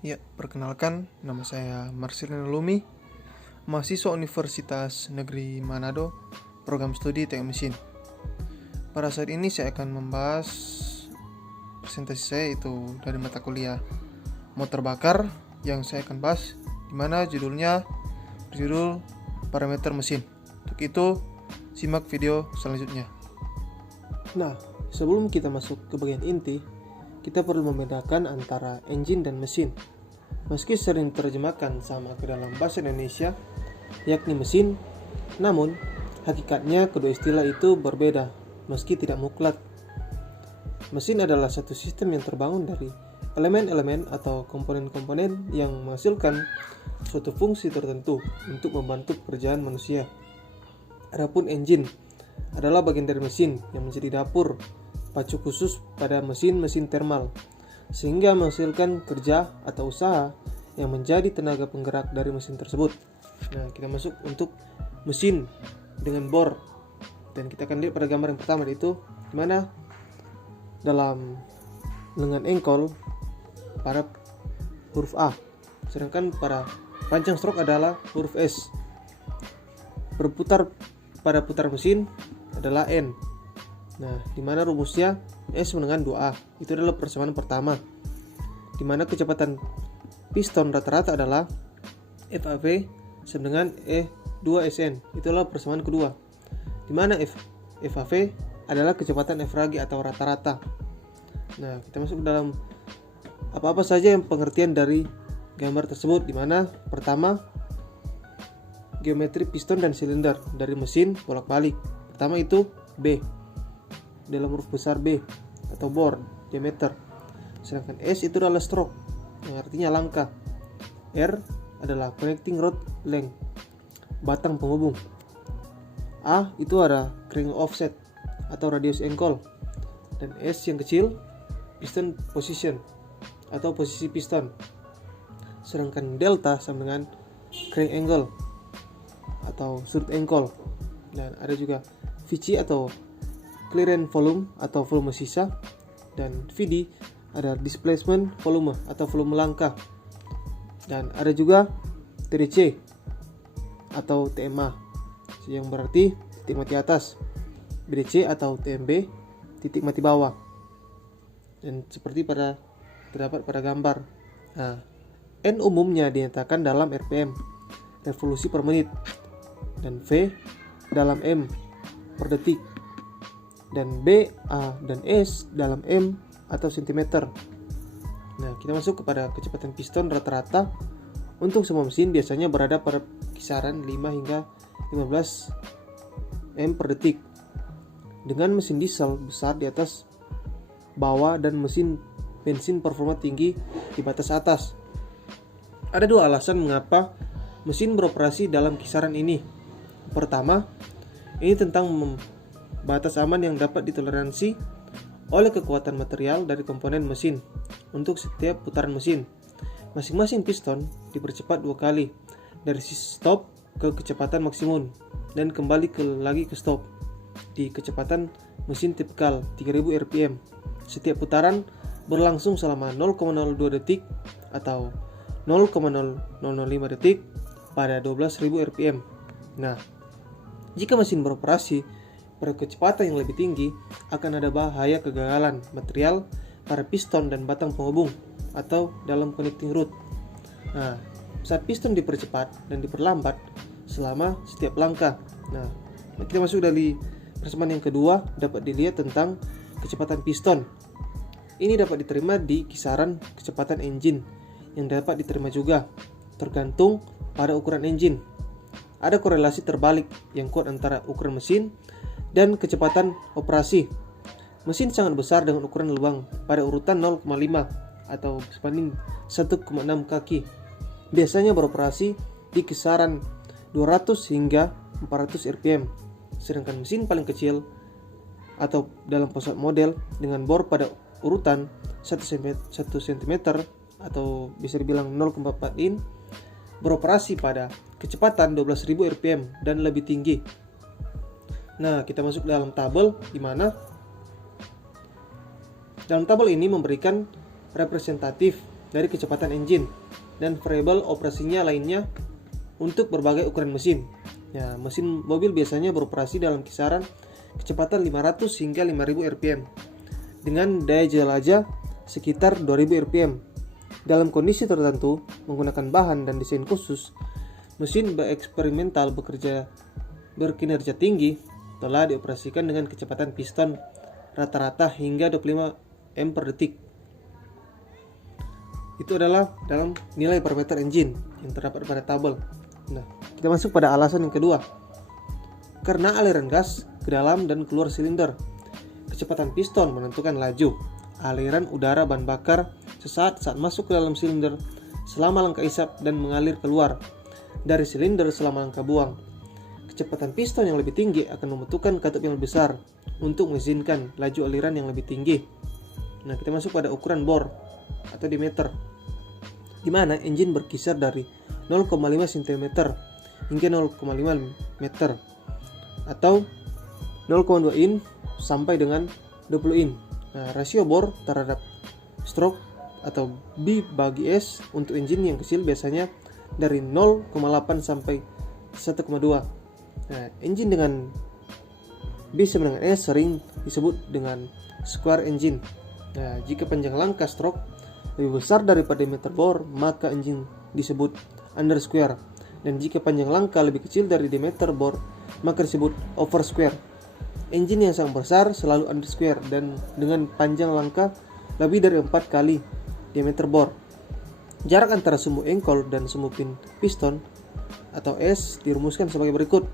Ya, perkenalkan, nama saya Marcelino Lumi, mahasiswa Universitas Negeri Manado, program studi Teknik Mesin. Pada saat ini saya akan membahas presentasi saya itu dari mata kuliah motor bakar yang saya akan bahas, di mana judulnya berjudul parameter mesin. Untuk itu, simak video selanjutnya. Nah, sebelum kita masuk ke bagian inti, kita perlu membedakan antara engine dan mesin. Meski sering diterjemahkan sama ke dalam bahasa Indonesia, yakni mesin, namun hakikatnya kedua istilah itu berbeda, meski tidak mutlak. Mesin adalah satu sistem yang terbangun dari elemen-elemen atau komponen-komponen yang menghasilkan suatu fungsi tertentu untuk membantu pekerjaan manusia. Adapun engine adalah bagian dari mesin yang menjadi dapur pacu khusus pada mesin-mesin termal, sehingga menghasilkan kerja atau usaha yang menjadi tenaga penggerak dari mesin tersebut. Nah, kita masuk untuk mesin dengan bor, dan kita akan lihat pada gambar yang pertama, yaitu di mana dalam lengan engkol pada huruf A, sedangkan pada pancang stroke adalah huruf S. Berputar pada putar mesin adalah N. Nah, di mana rumusnya S dengan 2A. Itu adalah persamaan pertama. Di mana kecepatan piston rata-rata adalah FAV sama dengan E2SN. Itulah persamaan kedua. Di mana FAV adalah kecepatan Fragi atau rata-rata. Nah, kita masuk dalam apa-apa saja yang pengertian dari gambar tersebut, di mana pertama geometri piston dan silinder dari mesin bolak-balik. Pertama itu B dalam huruf besar B atau bore diameter, sedangkan S itu adalah stroke yang artinya langkah. R adalah connecting rod length, batang penghubung. A itu ada crank offset atau radius engkol, dan S yang kecil piston position atau posisi piston, sedangkan delta sama dengan crank angle atau sudut engkol. Dan ada juga VC atau clearance volume atau volume sisa, dan VD ada displacement volume atau volume langkah, dan ada juga TDC atau TMA yang berarti titik mati atas, BDC atau TMB titik mati bawah, dan seperti terdapat pada gambar. Nah, N umumnya dinyatakan dalam RPM, revolusi per menit, dan V dalam M per detik, dan B, A, dan S dalam M atau cm. Nah, kita masuk kepada kecepatan piston rata-rata untuk semua mesin biasanya berada pada kisaran 5 hingga 15 M per detik, dengan mesin diesel besar di atas bawah dan mesin bensin performa tinggi di batas atas. Ada dua alasan mengapa mesin beroperasi dalam kisaran ini. Pertama, ini tentang batas aman yang dapat ditoleransi oleh kekuatan material dari komponen mesin untuk setiap putaran mesin. Masing-masing piston dipercepat 2 kali, dari stop ke kecepatan maksimum dan kembali lagi ke stop di kecepatan mesin tipikal 3000 rpm. Setiap putaran berlangsung selama 0,02 detik atau 0,005 detik pada 12.000 rpm. Nah, jika mesin beroperasi pada kecepatan yang lebih tinggi, akan ada bahaya kegagalan material pada piston dan batang penghubung atau dalam connecting rod. Nah, saat piston dipercepat dan diperlambat selama setiap langkah. Nah, kita masuk dari persamaan yang kedua, dapat dilihat tentang kecepatan piston. Ini dapat diterima di kisaran kecepatan engine yang dapat diterima juga, tergantung pada ukuran engine. Ada korelasi terbalik yang kuat antara ukuran mesin dan kecepatan operasi. Mesin sangat besar dengan ukuran lubang pada urutan 0,5 atau sebanding 1,6 kaki biasanya beroperasi di kisaran 200 hingga 400 rpm, sedangkan mesin paling kecil atau dalam pesawat model dengan bor pada urutan 1 cm atau bisa dibilang 0,4 in beroperasi pada kecepatan 12.000 rpm dan lebih tinggi. Nah, kita masuk dalam tabel, di mana dalam tabel ini memberikan representatif dari kecepatan engine dan variabel operasinya lainnya untuk berbagai ukuran mesin. Ya, mesin mobil biasanya beroperasi dalam kisaran kecepatan 500 hingga 5000 rpm dengan daya jelajah sekitar 2000 rpm. Dalam kondisi tertentu, menggunakan bahan dan desain khusus, mesin eksperimental berkinerja tinggi telah dioperasikan dengan kecepatan piston rata-rata hingga 25 m per detik. Itu adalah dalam nilai parameter engine yang terdapat pada tabel. Nah, kita masuk pada alasan yang kedua. Karena aliran gas ke dalam dan keluar silinder, kecepatan piston menentukan laju aliran udara bahan bakar sesaat saat masuk ke dalam silinder selama langkah isap dan mengalir keluar dari silinder selama langkah buang. Kecepatan piston yang lebih tinggi akan membutuhkan katup yang lebih besar untuk mengizinkan laju aliran yang lebih tinggi. Nah, kita masuk pada ukuran bor atau diameter, di mana engine berkisar dari 0,5 cm hingga 0,5 meter atau 0,2 in sampai dengan 20 in. Nah, rasio bor terhadap stroke atau B/S untuk engine yang kecil biasanya dari 0,8 sampai 1,2. Nah, engine dengan B sama dengan S sering disebut dengan square engine. Nah, jika panjang langkah stroke lebih besar daripada diameter bor, maka engine disebut under square. Dan jika panjang langkah lebih kecil dari diameter bor, maka disebut over square. Engine yang sangat besar selalu under square dan dengan panjang langkah lebih dari 4 kali diameter bor. Jarak antara sumbu engkol dan sumbu piston atau S dirumuskan sebagai berikut.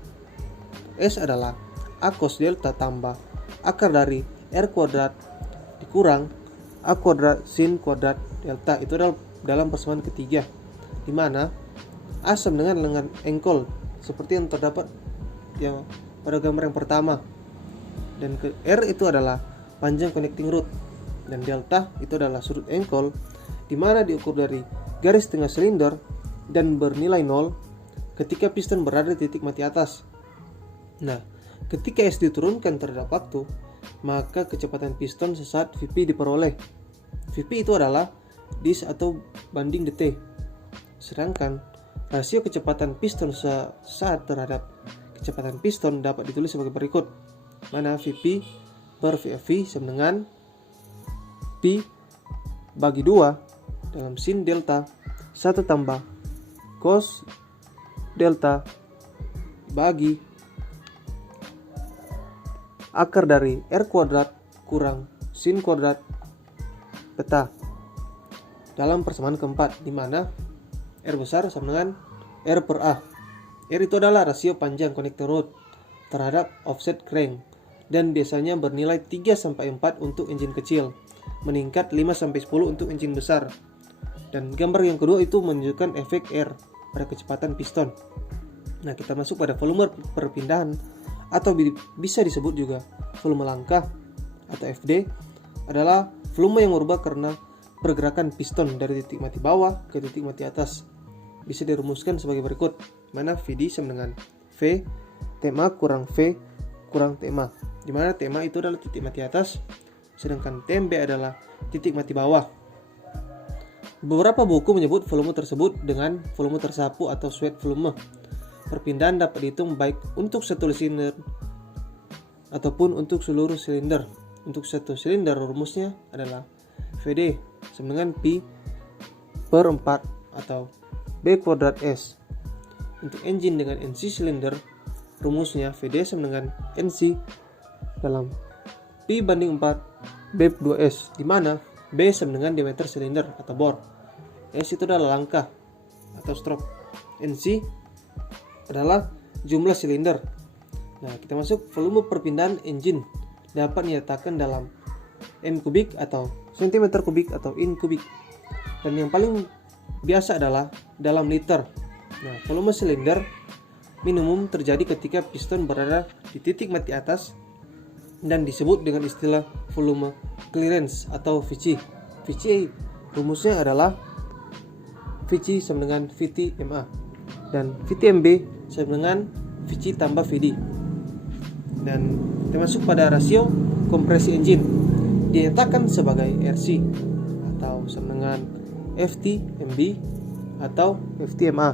S adalah A cos delta tambah akar dari R kuadrat dikurang A kuadrat sin kuadrat delta. Itu adalah dalam persamaan ketiga, di mana A sama dengan engkol seperti yang terdapat yang pada gambar yang pertama, dan R itu adalah panjang connecting rod, dan delta itu adalah sudut engkol di mana diukur dari garis tengah silinder dan bernilai 0 ketika piston berada di titik mati atas. Nah, ketika S diturunkan terhadap waktu, maka kecepatan piston sesaat Vp diperoleh. Vp itu adalah dis atau banding dt. Sedangkan rasio kecepatan piston sesaat terhadap kecepatan piston dapat ditulis sebagai berikut, mana Vp per Vf sama dengan P bagi 2 dalam sin delta 1 tambah cos delta bagi akar dari R kuadrat kurang sin kuadrat beta dalam persamaan keempat, di mana R besar sama dengan R per A. R itu adalah rasio panjang connecting rod terhadap offset crank dan biasanya bernilai 3-4 untuk engine kecil, meningkat 5-10 untuk engine besar. Dan gambar yang kedua itu menunjukkan efek R pada kecepatan piston. Nah, kita masuk pada volume perpindahan atau bisa disebut juga volume langkah atau FD, adalah volume yang berubah karena pergerakan piston dari titik mati bawah ke titik mati atas. Bisa dirumuskan sebagai berikut, mana VD sama dengan V TMA kurang V kurang TMA, di mana TMA itu adalah titik mati atas, sedangkan TMB adalah titik mati bawah. Beberapa buku menyebut volume tersebut dengan volume tersapu atau sweat volume. Perpindahan dapat dihitung baik untuk satu silinder ataupun untuk seluruh silinder. Untuk satu silinder rumusnya adalah VD sama dengan P per 4 atau B kuadrat S. Untuk engine dengan NC silinder, rumusnya VD sama dengan NC dalam P banding 4 B 2S, di mana B sama dengan diameter silinder atau bor. S itu adalah langkah atau stroke. NC adalah jumlah silinder. Nah, kita masuk volume perpindahan engine dapat dinyatakan dalam M kubik atau cm kubik atau in kubik. Dan yang paling biasa adalah dalam liter. Nah, volume silinder minimum terjadi ketika piston berada di titik mati atas dan disebut dengan istilah volume clearance atau VC. VC rumusnya adalah VC sama dengan VT-MA dan VT-MB sama dengan VC tambah VD. Dan kita masuk pada rasio kompresi engine, dinyatakan sebagai RC atau sama dengan FT-MB atau FT-MA,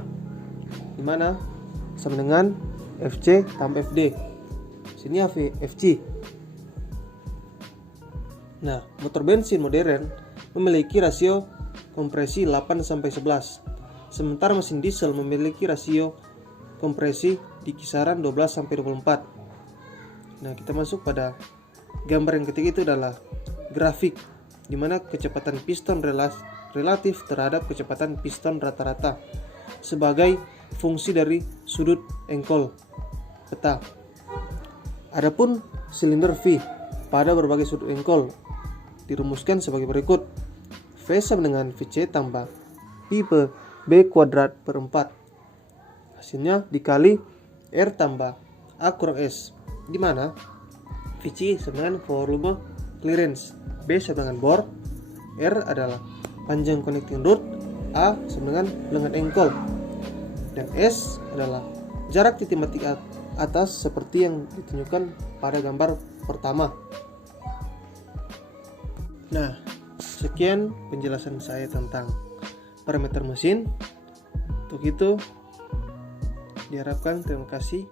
di mana sama dengan FC tambah FD. Sini FC. Nah, motor bensin modern memiliki rasio kompresi 8-11, sementara mesin diesel memiliki rasio kompresi di kisaran 12-24. Nah, kita masuk pada gambar yang ketiga, itu adalah grafik di mana kecepatan piston relatif terhadap kecepatan piston rata-rata sebagai fungsi dari sudut engkol peta. Adapun silinder V pada berbagai sudut engkol dirumuskan sebagai berikut: V sama dengan VC tambah Pi per B kuadrat per 4. Hasilnya dikali R tambah A kurang S, di mana VC sama dengan volume clearance, B sama dengan bore, R adalah panjang connecting rod, A sama dengan lengan engkol, dan S adalah jarak titik mati atas seperti yang ditunjukkan pada gambar pertama. Nah, sekian penjelasan saya tentang parameter mesin. Untuk itu, diharapkan terima kasih